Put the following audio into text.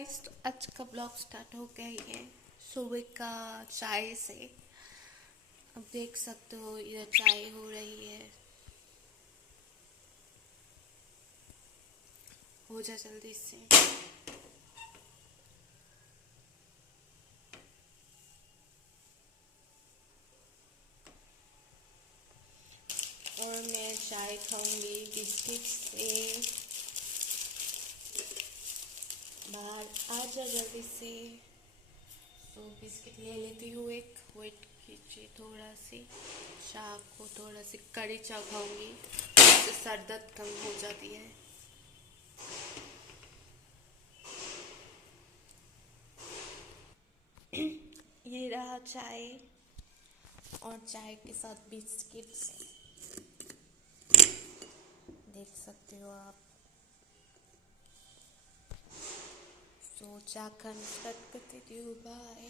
Guys, तो आज का ब्लॉग स्टार्ट हो गया ही है सुबह का चाय से। अब देख सकते हो इधर चाय हो रही है। हो जा जल्दी से। और मैं चाय खाऊंगी बिस्किट से। बाहर आ जा जल्दी से। तो बिस्किट ले लेती हूँ एक। वेट कीजिए थोड़ा सी। चाय को थोड़ा सी कड़ी चाय खाऊंगी, इससे सर दर्द कम हो जाती है। ये रहा चाय और चाय के साथ बिस्किट्स, देख सकते हो आप। तो चाय खाना स्टार्ट कर देती हूँ। बाय।